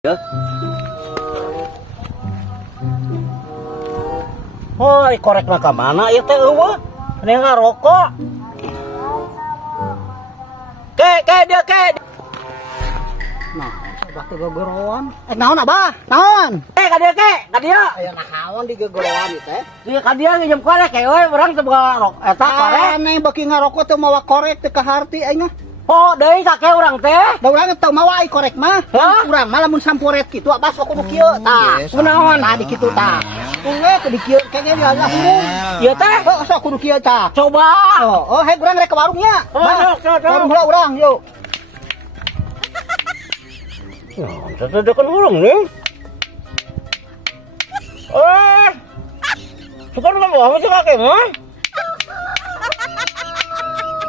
Ya. Hoi, korek na ka mana ieu teh eueuh? Ini ngarokok. Ke dia ke. Nah, coba ke gogoroan. Naon abah? Naon? Ka dia. Aya naon di gogoroan ieu teh? Di ka dia nginjem korek we urang teu boga rok eta korek. Aneh beki ngarokok teu mawa korek teu ka harti aing mah. Oh, deui kakek urang teh. Da urang teu mawa ai korek mah. Hah? Urang mah lamun sampuret kitu abas kudu kieu tah. Kunaon? Tadi kitu tah. Tunggu kudu kieu kayaknya dia lah hurung. Ieu teh Oh, sok kudu kieu tah. coba. Oh, he urang rek ke warungnya. Oh, sok. Warung heula urang yuk. Ya, teu kan urang nih. Sekarang kamu apa sih kakek mah?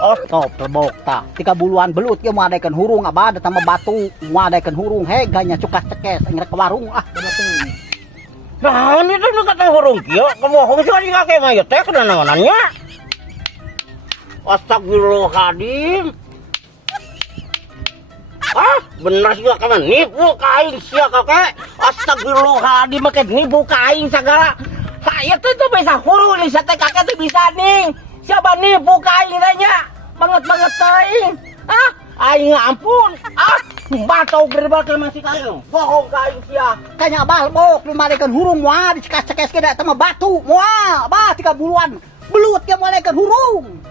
Oh, top terbok tah. 3 buluan belut ieu moal adaikeun hurung abah datang mah batu moal adaikeun hurung he ganya cukas cekes aing rek ke warung bener. Nah, ini tuh nu kata hurung kieu, kamu apa sih kakek mah ya teh kana naonannya? Astagfirullahaladzim. Bener sih kakek mah nipu ka aing sia kakek. Astagfirullahaladzim make nipu ka aing sagala. Saya tuh bisa hurung nih teh kakek tuh bisa ning. Siapa nipu ka aing teh nya? Banget teuing. Aing ampun. Batau gerbal ke masih kayu. Bohong ka aing sia. Kanya abah lebok lu malekeun hurung moal dicekes-cekes ke da teh mah batu moal abah 3 buluan belut ge moal adaikeun hurung.